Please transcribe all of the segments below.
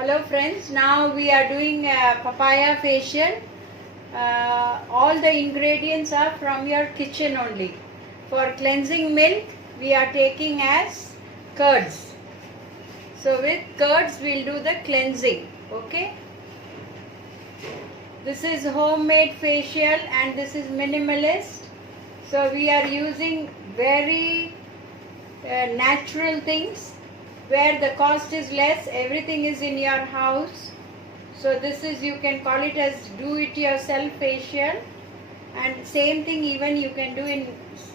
Hello friends, now we are doing a papaya facial. All the ingredients are from your kitchen only. For cleansing milk, we are taking as curds. So with curds, we'll do the cleansing. Okay. This is homemade facial and this is minimalist. So we are using very natural things where the cost is less, everything is in your house. So this is, you can call it as do it yourself facial, and same thing even you can do in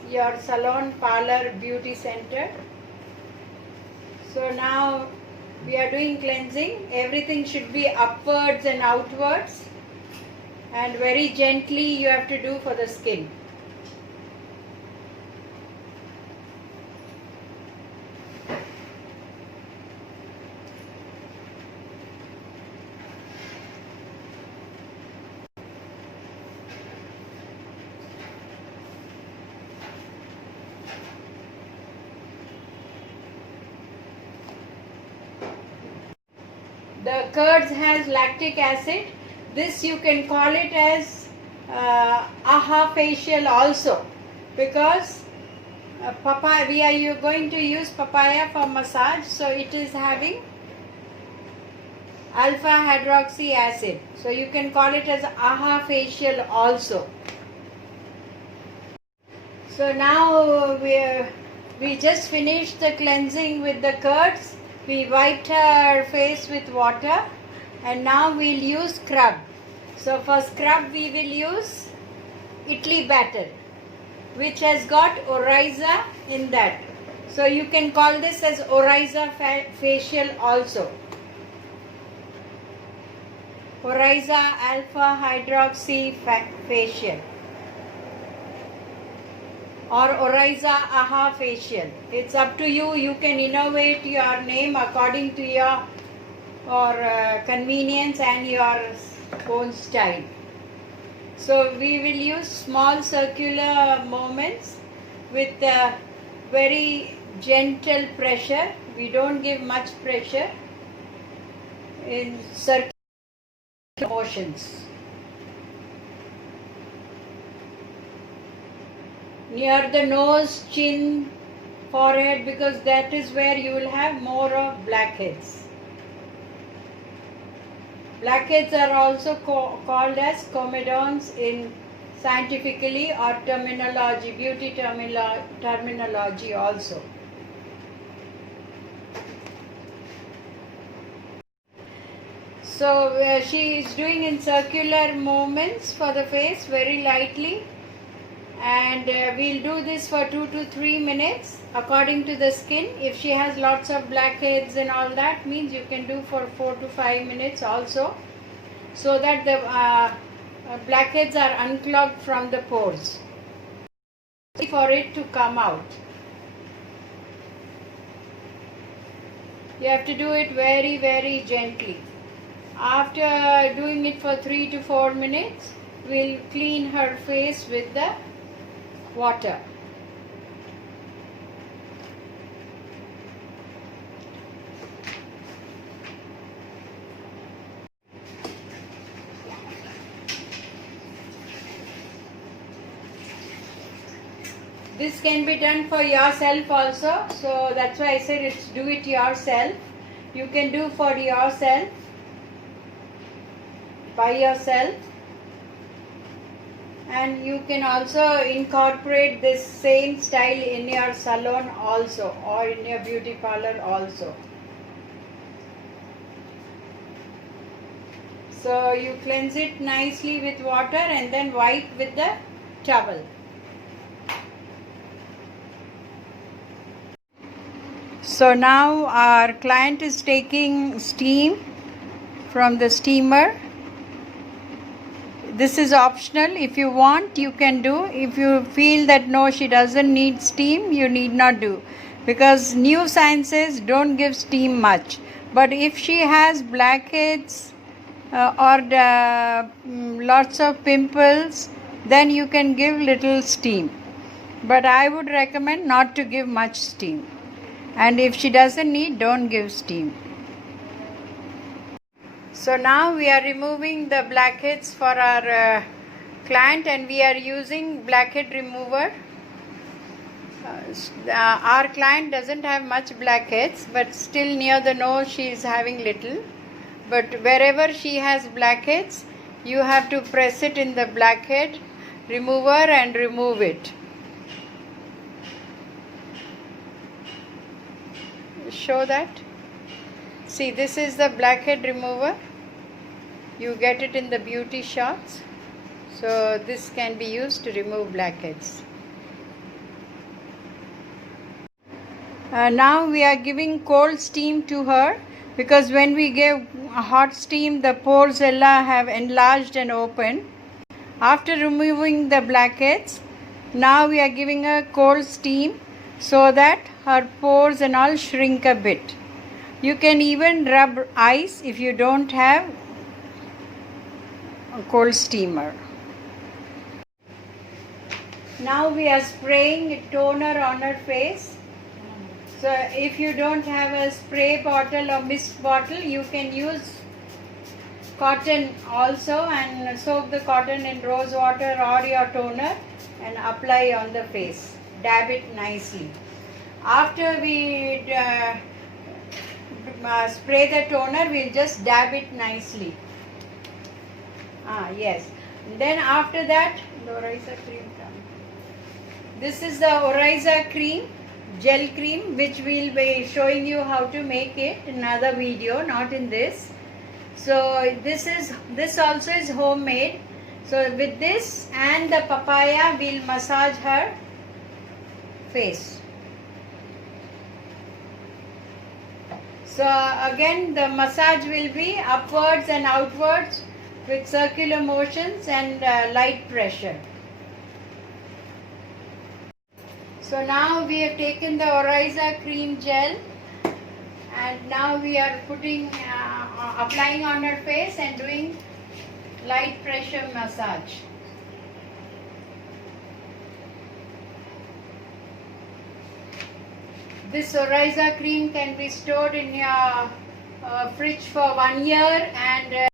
your salon, parlor, beauty center. So now we are doing cleansing. Everything should be upwards and outwards, and very gently you have to do for the skin. The curds has lactic acid. This you can call it as AHA facial also, because papaya, we are going to use papaya for massage, so it is having alpha hydroxy acid. So you can call it as AHA facial also. So now we just finished the cleansing with the curds. We wiped our face with water and now we'll use scrub. So for scrub we will use Italy batter, which has got Oriza in that. So you can call this as Oriza facial also. Oriza alpha hydroxy facial, or Oriza AHA facial. It's up to you. You can innovate your name according to your convenience and your own style. So we will use small circular movements with very gentle pressure. We don't give much pressure in circular motions. Near the nose, chin, forehead, because that is where you will have more of blackheads. Blackheads are also called as comedones in scientifically or terminology, beauty terminology also. So she is doing in circular movements for the face very lightly. And we'll do this for 2 to 3 minutes according to the skin. If she has lots of blackheads and all that, means you can do for 4 to 5 minutes also, so that the blackheads are unclogged from the pores for it to come out. You have to do it very, very gently. After doing it for 3 to 4 minutes, we'll clean her face with the water. This can be done for yourself also, so that's why I said it's do it yourself. You can do for yourself, by yourself. And you can also incorporate this same style in your salon also, or in your beauty parlor also. So you cleanse it nicely with water and then wipe with the towel. So now our client is taking steam from the steamer. This is optional. If you want, you can do. If you feel that no, she doesn't need steam, you need not do, because new sciences don't give steam much. But if she has blackheads or lots of pimples, then you can give little steam. But I would recommend not to give much steam. And if she doesn't need, don't give steam. So now we are removing the blackheads for our client, and we are using blackhead remover. Our client doesn't have much blackheads, but still near the nose she is having little. But wherever she has blackheads, you have to press it in the blackhead remover and remove it. Show that. See, this is the blackhead remover. You get it in the beauty shops. So this can be used to remove blackheads. Now we are giving cold steam to her, because when we give hot steam, the pores have enlarged and opened. After removing the blackheads, now we are giving her cold steam so that her pores and all shrink a bit. You can even rub ice if you don't have a cold steamer. Now we are spraying toner on her face. So if you don't have a spray bottle or mist bottle, you can use cotton also, and soak the cotton in rose water or your toner and apply on the face. Dab it nicely. After we spray the toner, we'll just dab it nicely. Yes. Then after that, the Oriza cream. This is the Oriza cream, gel cream, which we'll be showing you how to make it in another video, not in this. So this also is homemade. So with this and the papaya, we'll massage her face. So again, the massage will be upwards and outwards with circular motions and light pressure. So now we have taken the Oriza cream gel, and now we are applying on her face and doing light pressure massage. This Oriza cream can be stored in your fridge for 1 year, and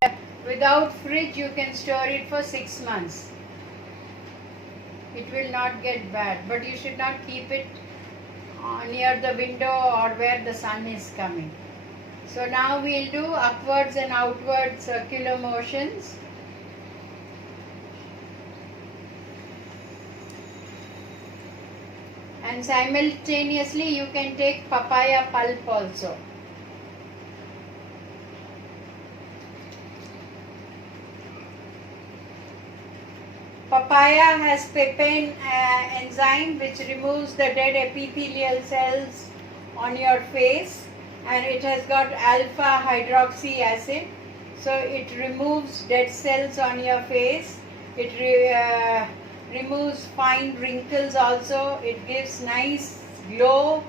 without fridge you can store it for 6 months. It will not get bad, but you should not keep it near the window or where the sun is coming. So now we'll do upwards and outwards circular motions. And simultaneously you can take papaya pulp also. Papaya has papain enzyme which removes the dead epithelial cells on your face, and it has got alpha hydroxy acid, so it removes dead cells on your face. It removes fine wrinkles also. It gives nice glow,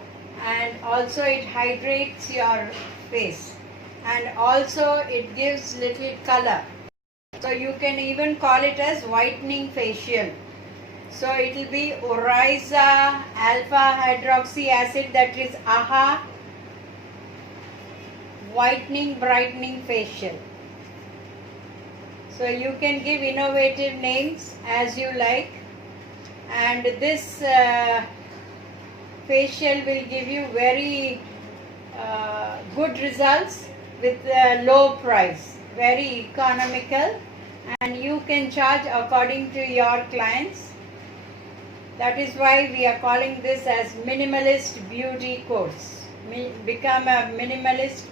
and also it hydrates your face, and also it gives little color. So you can even call it as whitening facial. So it will be Oriza alpha hydroxy acid, that is AHA whitening brightening facial. So you can give innovative names as you like, and this facial will give you very good results with low price, very economical, and you can charge according to your clients. That is why we are calling this as minimalist beauty course. Become a minimalist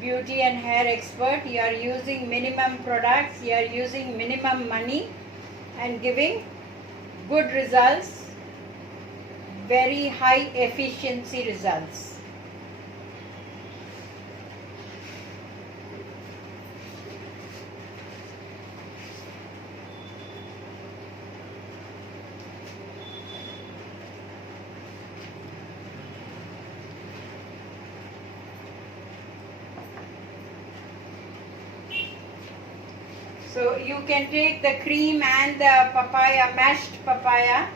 beauty and hair expert. You are using minimum products, you are using minimum money and giving good results, very high efficiency results. So you can take the cream and the papaya, mashed papaya.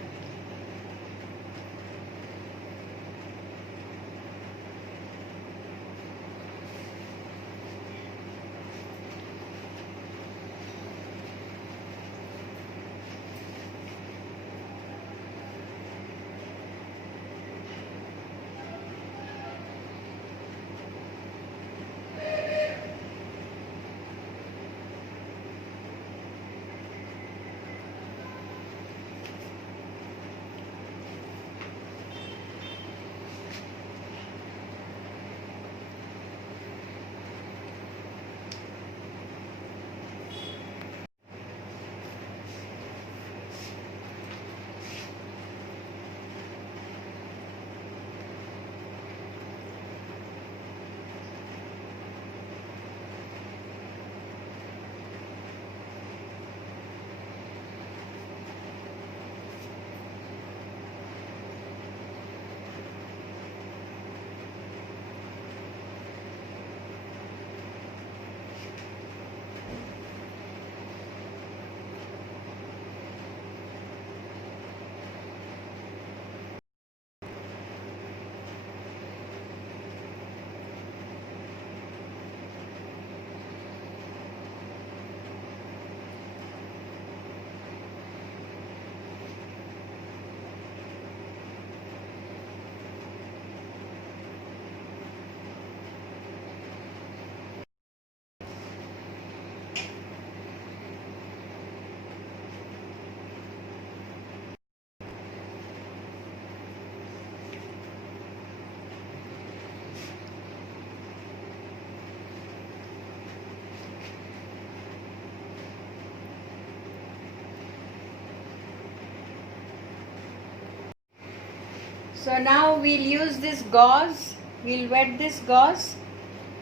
So now we'll use this gauze, we'll wet this gauze,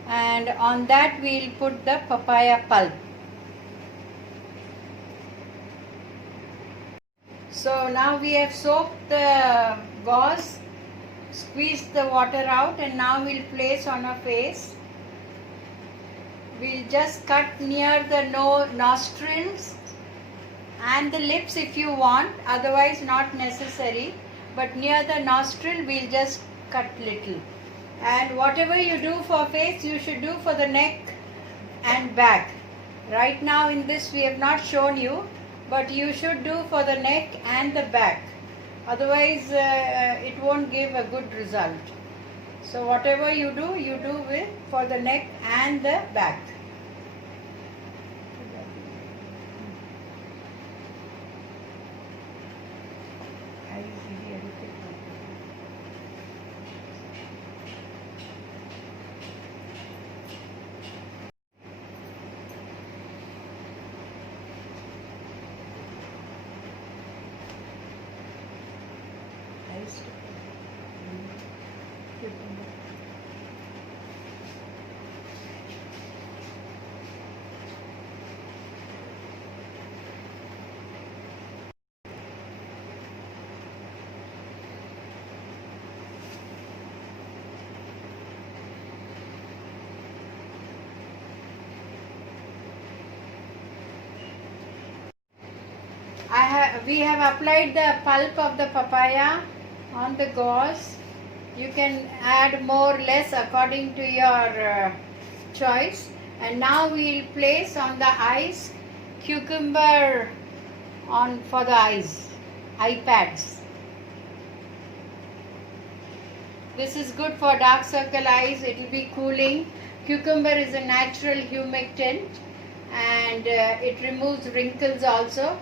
and on that we'll put the papaya pulp. So now we have soaked the gauze, squeezed the water out, and now we'll place on our face. We'll just cut near the nostrils and the lips if you want, otherwise not necessary, but near the nostril we'll just cut little. And whatever you do for face, you should do for the neck and back. Right now in this we have not shown you, but you should do for the neck and the back, otherwise it won't give a good result. So whatever you do with for the neck and the back. We have applied the pulp of the papaya on the gauze. You can add more or less according to your choice. And now we will place on the eyes cucumber on for the eyes, eye pads. This is good for dark circle eyes. It will be cooling. Cucumber is a natural humectant and it removes wrinkles also.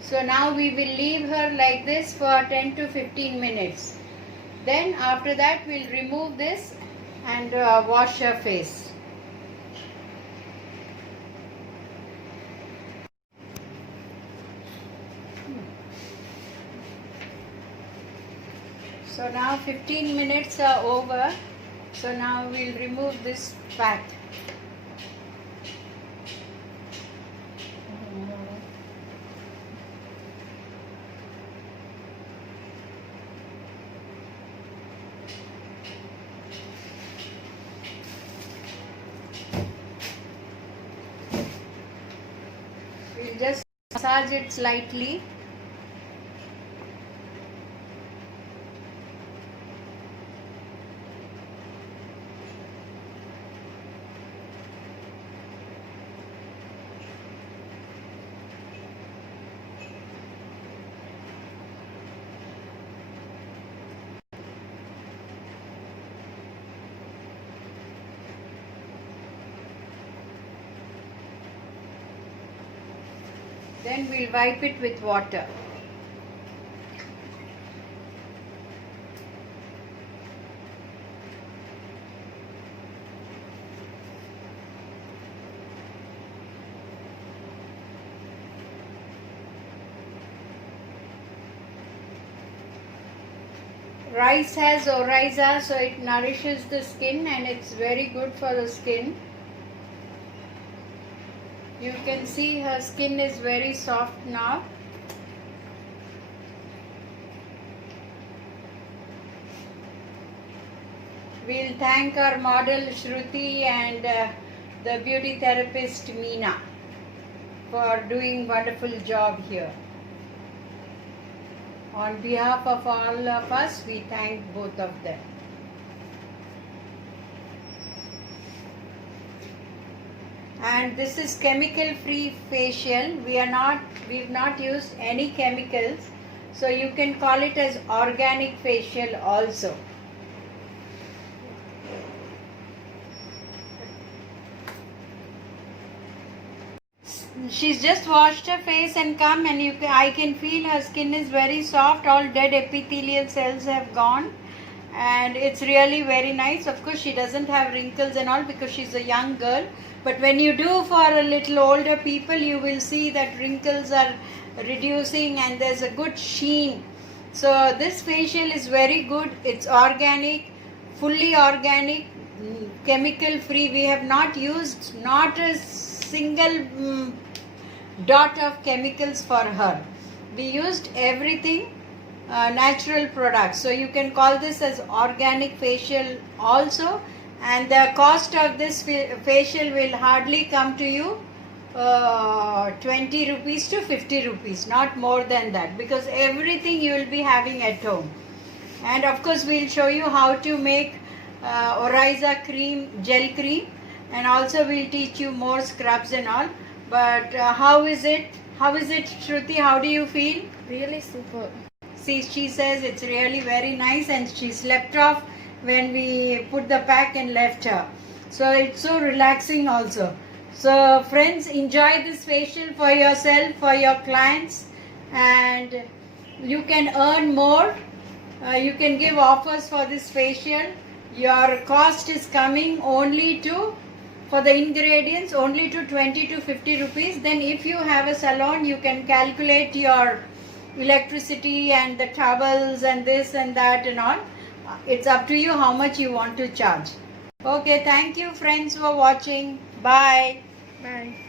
So now we will leave her like this for 10 to 15 minutes. Then after that we'll remove this and wash her face. So now 15 minutes are over. So now we'll remove this fat. We'll just massage it slightly. Then we'll wipe it with water. Rice has oryza, so it nourishes the skin and it's very good for the skin. You can see her skin is very soft now. We'll thank our model Shruti and the beauty therapist Meena for doing wonderful job here. On behalf of all of us, we thank both of them. And this is chemical free facial. We've not used any chemicals, so you can call it as organic facial also. She's just washed her face and come, and I can feel her skin is very soft. All dead epithelial cells have gone, and it's really very nice. Of course, she doesn't have wrinkles and all because she's a young girl. But when you do for a little older people, you will see that wrinkles are reducing and there's a good sheen So this facial is very good. It's organic, fully organic, chemical free. We have not used not a single dot of chemicals for her. We used everything natural products. So you can call this as organic facial also. And the cost of this facial will hardly come to you 20 rupees to 50 rupees, not more than that, because everything you will be having at home. And of course we'll show you how to make Oriza cream, gel cream, and also we'll teach you more scrubs and all. But how is it, Shruti? How do you feel? Really super. See, she says it's really very nice, and she slept off when we put the pack and left her. So it's so relaxing also. So friends, enjoy this facial for yourself, for your clients, and you can earn more. You can give offers for this facial. Your cost is coming only to, for the ingredients, only to 20 to 50 rupees. Then if you have a salon, you can calculate your electricity and the towels and this and that and all. It's up to you how much you want to charge. Okay, thank you friends for watching. Bye. Bye.